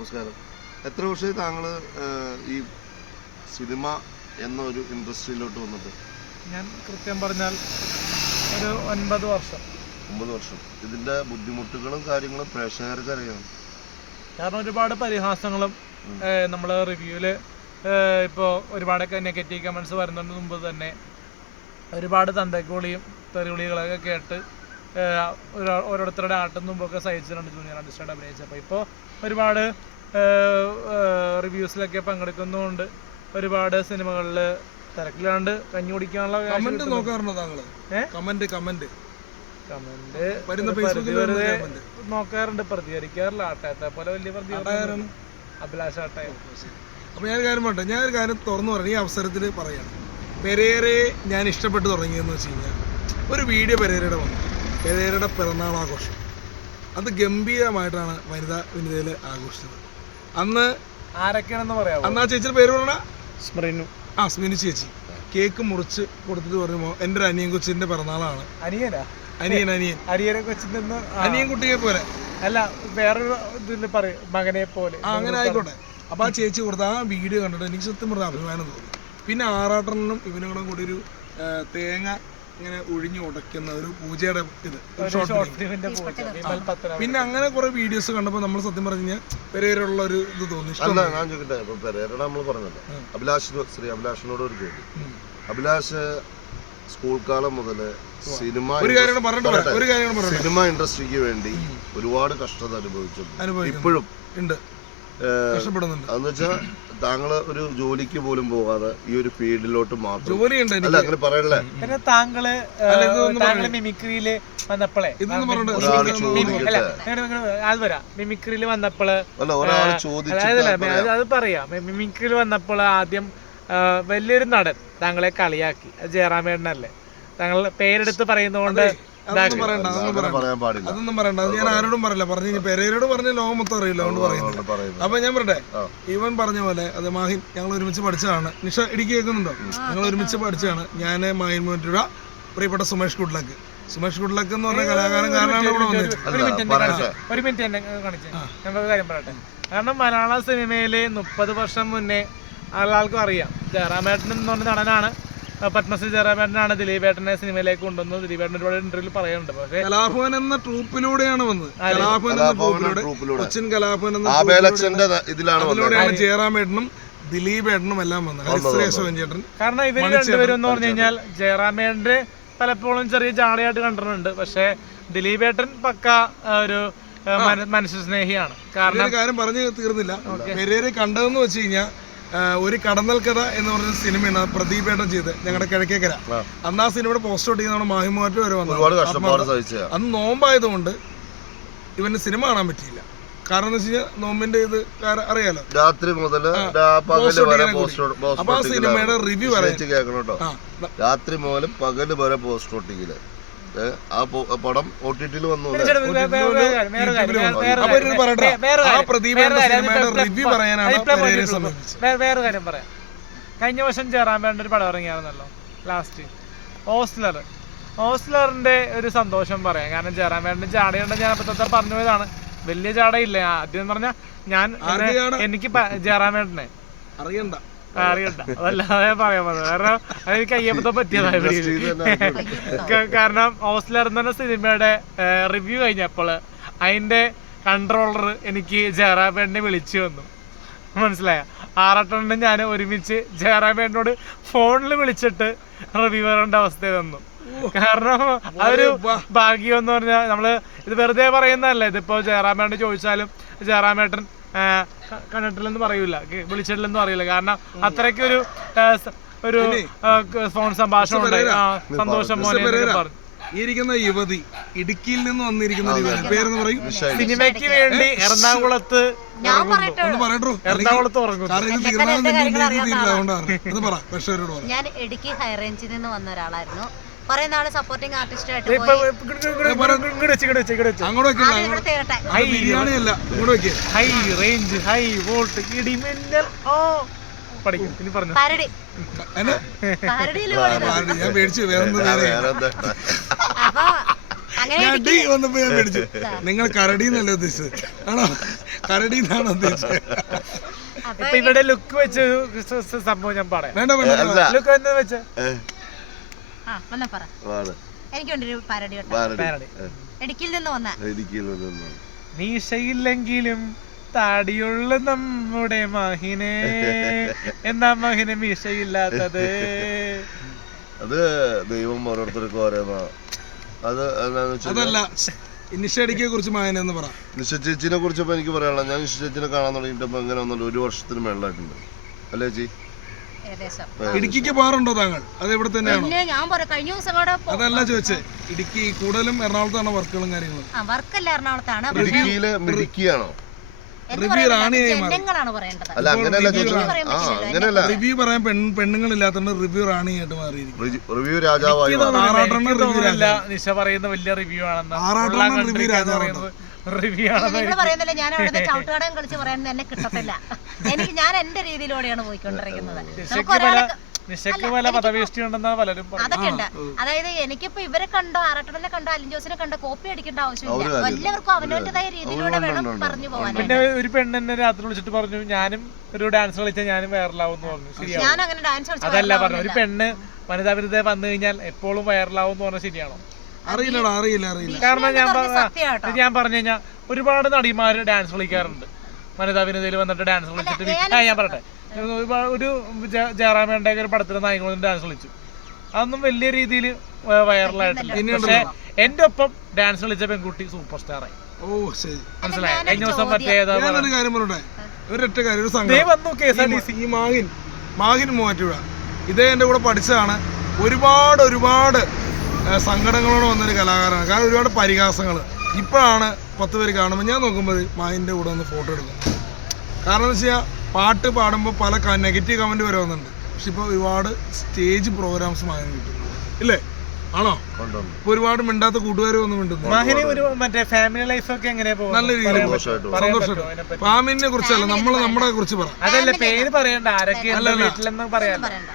നമസ്കാരം. എത്ര വർഷമായി താങ്കൾ ഈ സിനിമ എന്നൊരു ഇൻഡസ്ട്രിയിലോട്ട് വന്നിട്ട്? ഞാൻ കൃത്യം പറഞ്ഞാൽ ഒരു 9 വർഷം. 9 വർഷം. ഇതിൻ്റെ ബുദ്ധിമുട്ടുകളും കാര്യങ്ങളും പ്രേക്ഷകർക്ക് അറിയാം. കാരണം ഒരുപാട് പരിഹാസങ്ങളും നമ്മൾ റിവ്യൂവിൽ ഇപ്പോൾ ഒരുപാടൊക്കെ നെഗറ്റീവ് കമൻസ് വരുന്നതിന് മുമ്പ് തന്നെ ഒരുപാട് തന്തയ്ക്കുളിയും തെറിവിളികളൊക്കെ കേട്ട് ഓരോരുത്തരുടെ ആട്ടും മുമ്പൊക്കെ സഹിച്ചിട്ടുണ്ട് ജൂനിയർ ആർട്ടിസ്റ്റായിട്ട് അഭിനയിച്ചപ്പോൾ. ഇപ്പോൾ ഒരുപാട് റിവ്യൂസിലൊക്കെ പങ്കെടുക്കുന്നതുകൊണ്ട് ഒരുപാട് സിനിമകളിൽ തിരക്കിലാണ്ട് കഞ്ഞി കുടിക്കാനുള്ള കമന്റ് നോക്കാറുണ്ടോ താങ്കൾ? കമന്റ് നോക്കാറുണ്ട്, പ്രതികരിക്കാറില്ല. ആട്ടയത്തെ പോലെ വലിയ പ്രതികരണം അഭിലാഷ് ആട്ടയം. അപ്പോൾ ഞാൻ കാര്യം പറയട്ടെ, ഞാനൊരു കാര്യം തുറന്നു പറഞ്ഞു ഈ അവസരത്തിൽ പറയാം. പെരേരയെ ഞാൻ ഇഷ്ടപ്പെട്ട് തുടങ്ങിയെന്ന് വെച്ച് കഴിഞ്ഞാൽ ഒരു വീഡിയോ പെരേരയുടെ വന്നു, പെരേരയുടെ പിറന്നാളാഘോഷം. അത് ഗംഭീരമായിട്ടാണ് വനിതാ വിനിതയിൽ ആഘോഷിച്ചത്. അന്ന് ആരൊക്കെയാണെന്ന് പറയാം. അന്ന് ആ ചേച്ചിയുടെ പേര് പറഞ്ഞ സ്മൃനു. സ്മിനി ചേച്ചി കേക്ക് മുറിച്ച് കൊടുത്തിട്ട് പറയുമ്പോൾ എൻ്റെ ഒരു അനിയൻ കൊച്ചിൻ്റെ പിറന്നാളാണ്. അനിയൻ കുട്ടിയെ പോലെ അല്ല, വേറൊരു ഇതിൽ പറയും മകനെ പോലെ. അങ്ങനെ ആയിക്കോട്ടെ. അപ്പോൾ ആ ചേച്ചി കൊടുത്ത ആ വീഡിയോ കണ്ടിട്ട് എനിക്ക് സത്യം പറഞ്ഞ അഭിമാനം തോന്നി. പിന്നെ ആറാട്ടനും ഇവനും കൂടെ കൂടി ഒരു തേങ്ങ ഇങ്ങനെ ഒഴിഞ്ഞു ഉടയ്ക്കുന്ന ഒരു പൂജയുടെ ഇത് പിന്നെ അങ്ങനെ കുറെ വീഡിയോസ് കണ്ടപ്പോൾ നമ്മൾ സത്യം പറഞ്ഞു കഴിഞ്ഞാൽ പെരേരയുള്ള ഒരു ഇത് തോന്നി. ഞാൻ ചോദിക്കട്ടെ, ഇപ്പൊ പെരേരയുടെ നമ്മൾ പറഞ്ഞല്ലോ, അഭിലാഷിനോട് ഒരു ചോദ്യം. അഭിലാഷ് സ്കൂൾ കാലം മുതൽ സിനിമ ഇൻഡസ്ട്രിക്ക് വേണ്ടി ഒരുപാട് കഷ്ടത അനുഭവിച്ചു, ഇപ്പോഴും ഉണ്ട്, കഷ്ടപ്പെടുന്നുണ്ട്. അതെന്ന് വെച്ചാൽ താങ്കൾ ഒരു ജോലിക്ക് പോലും പോകാതെ ഈ ഒരു ഫീൽഡിലോട്ട് മാത്രം ജോലിയുണ്ട്. അങ്ങനെ പറയല്ലേ? പിന്നെ താങ്കള് മിമിക്രിയില് വന്നപ്പോഴേ മിമിക്രിയില് വന്നപ്പോള് അത് പറയാം. മിമിക്രിയിൽ വന്നപ്പോൾ ആദ്യം വലിയൊരു നടൻ താങ്കളെ കളിയാക്കി, ജയറാമേട്ടനല്ലേ, താങ്കൾ പേരെടുത്ത് പറയുന്നതുകൊണ്ട് അതൊന്നും പറയണ്ട. അത് ഞാൻ ആരോടും പറയില്ല. പറഞ്ഞു പെരേരോട് പറഞ്ഞ ലോകം മൊത്തം അറിയില്ല, അതുകൊണ്ട് പറയുന്നത്. അപ്പൊ ഞാൻ പറയട്ടെ, ഇവൻ പറഞ്ഞ പോലെ അത് മാഹിൻ ഞങ്ങൾ ഒരുമിച്ച് പഠിച്ചതാണ്. നിഷ ഇടുക്കി കേൾക്കുന്നുണ്ടോ? ഞങ്ങൾ ഒരുമിച്ച് പഠിച്ചതാണ്. ഞാൻ മാഹിൻ മോൻ്റെ പ്രിയപ്പെട്ട സുമേഷ് ഗുഡ്ലക്ക് എന്ന് പറഞ്ഞ കലാകാരൻ കാരണമാണ് ഇവിടെ വന്നത്. ഒരു മിനിറ്റ് എന്നെ കാണിച്ചു ഞങ്ങൾക്ക് കാര്യം പറയട്ടെ. കാരണം മലയാള സിനിമയില് 30 വർഷം മുന്നേ ആൾക്കാർക്കും അറിയാം, ജയറാമേട്ടൻ എന്ന് പറഞ്ഞ നടനാണ്. പത്മശ്രീ ജയറാമേട്ടനാണ് ദിലീപേട്ടനെ സിനിമയിലേക്ക് കൊണ്ടുവന്നത്. ദിലീപേട്ടൻ ഒരുപാട് ഇന്റർവ്യൂ പറയുന്നുണ്ട്. പക്ഷേ കലാഭവൻ എന്ന ട്രൂപ്പിലൂടെയാണ് വന്നത്. കൊച്ചിൻ കലാഭവൻ ഇതിലൂടെയാണ് ജയറാമേട്ടനും ദിലീപേട്ടനും എല്ലാം വന്നത്. കാരണം ഇവര് രണ്ടുപേരും എന്ന് പറഞ്ഞു കഴിഞ്ഞാൽ ജയറാമേട്ടന്റെ പലപ്പോഴും ചെറിയ ജാടയായിട്ട് കണ്ടിട്ടുണ്ട്. പക്ഷെ ദിലീപേട്ടൻ പക്ക ഒരു മനുഷ്യ സ്നേഹിയാണ്. കാരണം കാര്യം പറഞ്ഞു തീർന്നില്ല. പെരേരെ കണ്ടതെന്ന് വെച്ച് കഴിഞ്ഞാൽ ഒരു കടന്നൽ കഥ എന്ന് പറഞ്ഞ സിനിമയാണ് പ്രദീപേട്ടൻ ചെയ്ത് ഞങ്ങളുടെ കിഴക്കേക്കര. അന്ന് ആ സിനിമയുടെ പോസ്റ്റർ ഒട്ടിക്കുന്ന മാഹിമോറ്റ് വരെ വന്നു. അന്ന് നോമ്പായതുകൊണ്ട് ഇവന് സിനിമ കാണാൻ പറ്റിയില്ല. കാരണം എന്ന് വെച്ച് കഴിഞ്ഞാൽ നോമ്പിന്റെ ഇത് അറിയാലോ, രാത്രി മുതൽ അപ്പൊ ആ സിനിമയുടെ റിവ്യൂ രാത്രി മുതൽ പകല് വരെ പോസ്റ്റർ ഒട്ടിക്കല്. ആ പടം OTT-ൽ വന്നു. വേറെ കാര്യം പറയാം. കഴിഞ്ഞ വർഷം ജയറാമേട്ടൻ്റെ ഒരു പടം ഇറങ്ങിയായിരുന്നല്ലോ, ലാസ്റ്റ് ഹോസ്റ്റലറിന്റെ ഒരു സന്തോഷം പറയാം. കാരണം ജയറാമേട്ടൻ്റെ ജാടയുണ്ട്, ഞാൻ അപ്പത്തെ പറഞ്ഞു പോയതാണ്. വലിയ ജാടയില്ല. ആദ്യം പറഞ്ഞാൽ എനിക്ക് ജയറാമേട്ടനെ അറിയണ്ട, അതല്ലാതെ പറയാൻ പറ്റും. കാരണം അതെനിക്ക് അയ്യപ്പത്തെ പറ്റിയതാണ്. കാരണം ഹോസ്റ്റലർ എന്ന സിനിമയുടെ റിവ്യൂ കഴിഞ്ഞപ്പോൾ അതിന്റെ കൺട്രോളർ എനിക്ക് ജയറാമേട്ടനെ വിളിച്ചു വന്നു, മനസ്സിലായ? ആറാട്ടണ്ണനും ഞാൻ ഒരുമിച്ച് ജയറാമേട്ടനോട് ഫോണിൽ വിളിച്ചിട്ട് റിവ്യൂ പറയേണ്ട അവസ്ഥ തന്നു. കാരണം അതൊരു ഭാഗ്യം എന്ന് പറഞ്ഞാൽ നമ്മള് ഇത് വെറുതെ പറയുന്നതല്ല. ഇതിപ്പോ ജയറാമേട്ടൻ ചോദിച്ചാലും ജയറാമേട്ടൻ കണ്ടിട്ടില്ലെന്ന് പറയൂല, വിളിച്ചിട്ടില്ലെന്ന് പറയില്ല. കാരണം അത്രയ്ക്കൊരു ഒരു ഫോൺ സംഭാഷണം ഉണ്ടായി. സന്തോഷം മോനെ പറഞ്ഞു. ഈ ഇരിക്കുന്ന യുവതി ഇടുക്കിയിൽ നിന്ന് വന്നിരിക്കുന്ന പേരെന്ന് പറയും. സിനിമയ്ക്ക് വേണ്ടി എറണാകുളത്ത് ഞാൻ ഇടുക്കി ഹൈറേഞ്ചിൽ നിന്ന് വന്ന ഒരാളായിരുന്നു. കുറെ നാള് സപ്പോർട്ടിംഗ് ആർട്ടിസ്റ്റായിട്ട് ഞാൻ ഡി വന്നപ്പോ ഞാൻ മേടിച്ചു. നിങ്ങൾ കരടി എന്നല്ലേ ഉദ്ദേശിച്ചത്? ആണോ? കരടി എന്നാണോ ഉദ്ദേശിച്ചത്? ഇപ്പൊ ഇവിടെ ലുക്ക് വെച്ച സംഭവം ഞാൻ പറയാം. വേണ്ട വേണ്ട, ലുക്ക് എന്താ വെച്ച എനിക്കൊരു പാരഡി ഇടുക്കിയിൽ നിന്ന് വന്ന മീശയില്ലെങ്കിലും താടിയുള്ള നമ്മുടെ മാഹിനെ, എന്താ മാഹിനെ മീശയില്ലാത്തത്? അത് ദൈവം ഓരോരുത്തർക്കും ഓരോന്നാ. അത് അതല്ല, നിഷ ഇടുക്കിയെ കുറിച്ച് മായനെന്ന് പറ. നിഷ ചേച്ചിനെ കുറിച്ചപ്പോ എനിക്ക് പറയാനുള്ള, ഞാൻ നിഷ ചേച്ചിനെ കാണാൻ തുടങ്ങിയിട്ടപ്പോ എങ്ങനെ വന്നാലും 1 വർഷത്തിന് മേളിലായിട്ടുണ്ട് അല്ലേ ചേച്ചി? ഇടുക്കിക്ക് പോകാറുണ്ടോ താങ്കൾ? അത് ഇവിടെ തന്നെയാണോ? അതല്ല ചോദിച്ചേ, ഇടുക്കി കൂടുതലും എറണാകുളത്താണ് വർക്കുകളും കാര്യങ്ങളും. വർക്കല്ല എറണാകുളത്താണ്. ഇടുക്കിയിലെ മിടുക്കിയാണോ? റിവ്യൂ റാണിയായി മാറി. അല്ല അങ്ങനെയല്ല, റിവ്യൂ പറയാൻ പെണ്ണുങ്ങളില്ലാത്തോണ്ട് റിവ്യൂ റാണിയായിട്ട് മാറിയിരിക്കും. റിവ്യൂ രാജാവായി. നിശ പറയുന്ന വലിയ റിവ്യൂ ആണെന്ന്. റിവ്യൂ രാജാവാണ്. റിവ്യൂ ആണെന്ന് പറയുന്നില്ല. ഞാൻ അവിടെ ചവിട്ടുകടം കളിച്ച് പറയാൻ എന്നെ കിട്ടത്തില്ല. ഞാൻ എന്റെ രീതിയിലൂടെയാണ് പോയിക്കൊണ്ടിരിക്കുന്നത്. നിശക്ക് പല പദവേഷ്ടി ഉണ്ടെന്നാ പലരും അതൊക്കെ ഉണ്ട്. അതായത് എനിക്കിപ്പോ ഇവരെ കണ്ടോ, ആറട്ടനെ കണ്ടോ, അലിൻ ജോസിനെ കണ്ടോ കോപ്പി അടിക്കേണ്ട ആവശ്യമില്ല. എല്ലാവർക്കും അവനവന്റേതായ രീതിയിലൂടെ വേണം പറഞ്ഞു പോകാൻ. പിന്നെ ഒരു പെണ്ണെന്നെ രാത്രി വിളിച്ചിട്ട് പറഞ്ഞു, ഞാനും ഒരു ഡാൻസ് കളിച്ചാൽ ഞാനും വൈറലാവും എന്ന് പറഞ്ഞു. ശരിയാണോ? ഞാൻ അങ്ങനെ ഡാൻസ് അതല്ല പറഞ്ഞു, ഒരു പെണ്ണ് വനിതാ വിരുദ്ധ വന്നു കഴിഞ്ഞാൽ എപ്പോഴും വൈറലാവും എന്ന് പറഞ്ഞാൽ ശരിയാണോ? അറിയില്ല. കാരണം ഞാൻ പറഞ്ഞു കഴിഞ്ഞാൽ ഒരുപാട് നടിമാര് ഡാൻസ് കളിക്കാറുണ്ട്. വനിതാ വിരുദ്ധയിൽ വന്നിട്ട് ഡാൻസ് കളിച്ചിട്ട് ഞാൻ പറയട്ടെ, ഒരു ജയറാമേണ്ട ഒരു പടത്തിൽ നായകനും ഡാൻസ് കളിച്ചു. അതൊന്നും വലിയ രീതിയിൽ വൈറലായിട്ടില്ല. പക്ഷെ എന്റെ ഒപ്പം ഡാൻസ് കളിച്ച പെൺകുട്ടി സൂപ്പർ സ്റ്റാറായി. മനസ്സിലായി? കഴിഞ്ഞ ദിവസം മാഹിൻ മൂവാറ്റുപുഴ ഇതേ എന്റെ കൂടെ പഠിച്ചതാണ്. ഒരുപാട് സങ്കടങ്ങളോടെ വന്നൊരു കലാകാരനാണ്. കാരണം ഒരുപാട് പരിഹാസങ്ങൾ. ഇപ്പോഴാണ് 10 പേര് കാണുമ്പോൾ ഞാൻ നോക്കുമ്പോൾ മാഹിന്റെ കൂടെ ഒന്ന് ഫോട്ടോ എടുക്കുന്നത്. കാരണം എന്ന് വെച്ചാൽ പാട്ട് പാടുമ്പോൾ പല നെഗറ്റീവ് കമന്റ് വരെ വന്നിട്ടുണ്ട്. പക്ഷെ ഇപ്പോൾ ഒരുപാട് സ്റ്റേജ് പ്രോഗ്രാംസ് മാഹിന് കിട്ടും ഇല്ലേ? ആണോ? ഇപ്പൊ ഒരുപാട് മിണ്ടാത്ത കൂട്ടുകാർ വന്ന് മിണ്ടുന്നു. ഫാമിലി ലൈഫ് ഒക്കെ എങ്ങനെ പോകും? നല്ല രീതിയിൽ സന്തോഷമായിട്ട്. ഫാമിലിനെ കുറിച്ചല്ല, നമ്മളെ കുറിച്ച് പറ. അതല്ല, പേര് പറയണ്ട.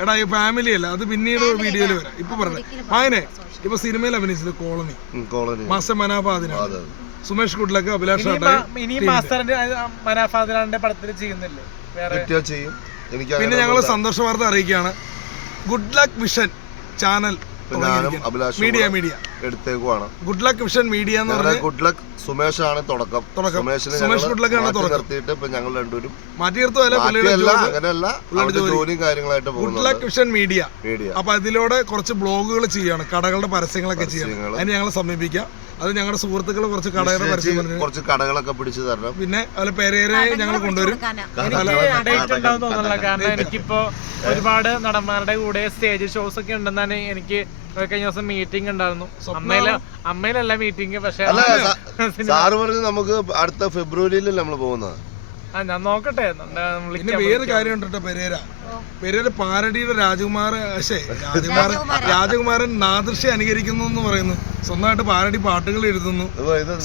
എടാ ഈ ഫാമിലി അല്ല, അത് പിന്നീട് വീഡിയോയിൽ വരാം. ഇപ്പൊ പറഞ്ഞേ മായനെ ഇപ്പൊ സിനിമയിൽ അഭിനയിച്ചത് കോളനി മാസ്റ്റർ മനാഫാദിനാണ്. സുമേഷ് കുട്ട്ലക്ക്, അഭിലാഷ് പടത്തിൽ ചെയ്യുന്നില്ലേ? പിന്നെ ഞങ്ങൾ സന്തോഷ വാർത്ത അറിയിക്കുകയാണ്. Good luck vision channel media എടുത്തേക്കുവാണ്. ഗുഡ് ലക്ക് വിഷൻ മീഡിയ എന്ന് പറഞ്ഞാൽ ഗുഡ് ലക്ക് സുമേഷ് ആണ് തുടക്കം. സുമേഷ് ഗുഡ്ലക്കാണ് നിർത്തിയിട്ട് ഇപ്പൊ ഞങ്ങൾ രണ്ടുപേരും അങ്ങനെയല്ല ജോലിയും കാര്യങ്ങളായിട്ട് ഗുഡ് ലക്ക് വിഷൻ മീഡിയ. അപ്പൊ അതിലൂടെ കുറച്ച് ബ്ലോഗുകൾ ചെയ്യാണ്, കടകളുടെ പരസ്യങ്ങളൊക്കെ ചെയ്യണം. അതിന് ഞങ്ങളെ സമീപിക്കാം. അത് ഞങ്ങളുടെ സുഹൃത്തുക്കൾ കുറച്ച് കടകളുടെ പരസ്യം, കുറച്ച് കടകളൊക്കെ പിടിച്ചു തരണം. പിന്നെ അതിൽ പേരേരെ ഞങ്ങൾ കൊണ്ടുവരും. കാരണം എനിക്കിപ്പോ ഒരുപാട് നടന്മാരുടെ കൂടെ സ്റ്റേജ് ഷോസ് ഒക്കെ ഉണ്ടെന്നാണ് എനിക്ക് കഴിഞ്ഞ ദിവസം മീറ്റിംഗ് ഉണ്ടായിരുന്നു. അമ്മയിലല്ല മീറ്റിംഗ്. പക്ഷെ സാറ് പറഞ്ഞു നമുക്ക് അടുത്ത ഫെബ്രുവരിയിലല്ലേ നമ്മള് പോകുന്നത്. ഞാൻ നോക്കട്ടെ. പിന്നെ വേറെ കാര്യം ഉണ്ടോ, പെരേര പാരഡിയുടെ രാജകുമാരൻ നാദൃശ്യ അനുകരിക്കുന്നു എന്ന് പറയുന്നു. സ്വന്തമായിട്ട് പാരഡി പാട്ടുകൾ എഴുതുന്നു.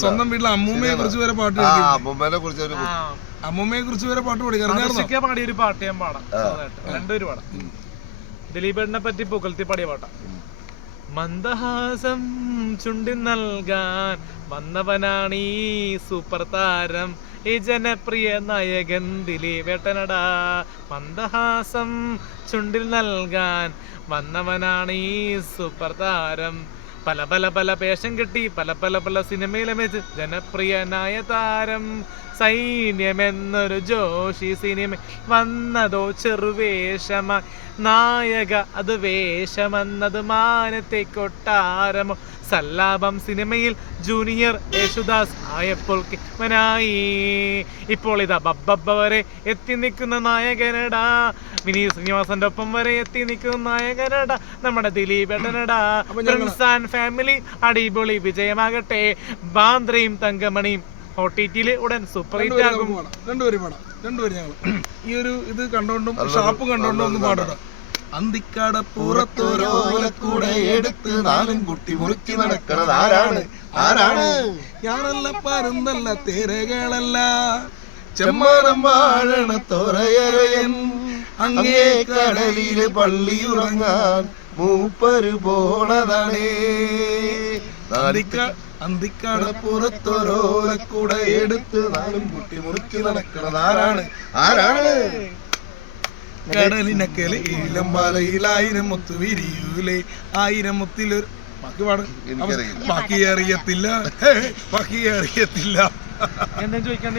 സ്വന്തം വീട്ടിലെ അമ്മൂമ്മയെ കുറിച്ച് വരെ പാട്ട് പഠിക്കാറുണ്ട്. പാടിയൊരു പാട്ട് ഞാൻ പാടാം. രണ്ടുപേര് പാടാം. ദിലീപേട്ടനെ പറ്റി പുകഴ്ത്തി പാടിയ പാട്ടാ. മന്ദഹാസം ചുണ്ടി നൽകാൻ വന്നവനാണീ സൂപ്പർ താരം, ഈ ജനപ്രിയ നായകൻ ദിലീപേട്ടനടാ. മന്ദഹാസം ചുണ്ടിൽ നൽകാൻ വന്നവനാണീ സൂപ്പർ താരം, പല വേഷം കെട്ടി പല സിനിമയിലമേച്ച് ജനപ്രിയനായ താരം. സൈന്യമെന്നൊരു ജോഷി സിനിമ വന്നതോ ചെറുവേഷമായി, നായക അത് വേഷമെന്നത് മാനത്തെ കൊട്ടാരമോ. സല്ലാപം സിനിമയിൽ ജൂനിയർ യേശുദാസ് ആയപ്പോൾ മനായി, ഇപ്പോൾ ഇതാ ബബ്ബ വരെ എത്തി നിൽക്കുന്ന നായകനടാ. വിനീത് ശ്രീനിവാസന്റെ ഒപ്പം വരെ എത്തി നിൽക്കുന്ന നായകനടാ നമ്മുടെ ദിലീപേട്ടനടാ. ഫ്രണ്ട്സ് ആൻഡ് ഫാമിലി അടിപൊളി വിജയമാകട്ടെ. ബാന്ദ്രയും തങ്കമണിയും OTT ഉടൻ സൂപ്പർ ഹിറ്റ് ആകും. രണ്ടുപേരും ഞങ്ങൾ ഈ ഒരു ഇത് കണ്ടോണ്ടും ഷാപ്പ് കണ്ടോണ്ടും ഒന്നും പാടണ്ട. അന്തിക്കട പുറത്തൊരോലക്കൂടെ എടുത്ത് നാലും കുട്ടി മുറുക്കി നടക്കണത് ആരാണ്? ഞാനല്ല പരുന്തല്ല തേരകളല്ല ചെമ്മാനം വാഴണ തോരയരയൻ, അങ്ങേ കടലില് പള്ളിയുറങ്ങാൻ മൂപ്പര് പോണതാണേ. അന്തിക്കടപ്പുറത്തൊരോലക്കൂടെ എടുത്ത് നാളും കുട്ടി മുറുക്കി നടക്കണത് ആരാണ്? കടലിനക്കല് ഈലമ്പാലയിൽ 1000 മുത്തു വിരിയൂലേ, 1000 മുത്തിലൊരു ബാക്കി പാട്. ബാക്കി അറിയത്തില്ല. എന്താ ചോദിക്കാൻ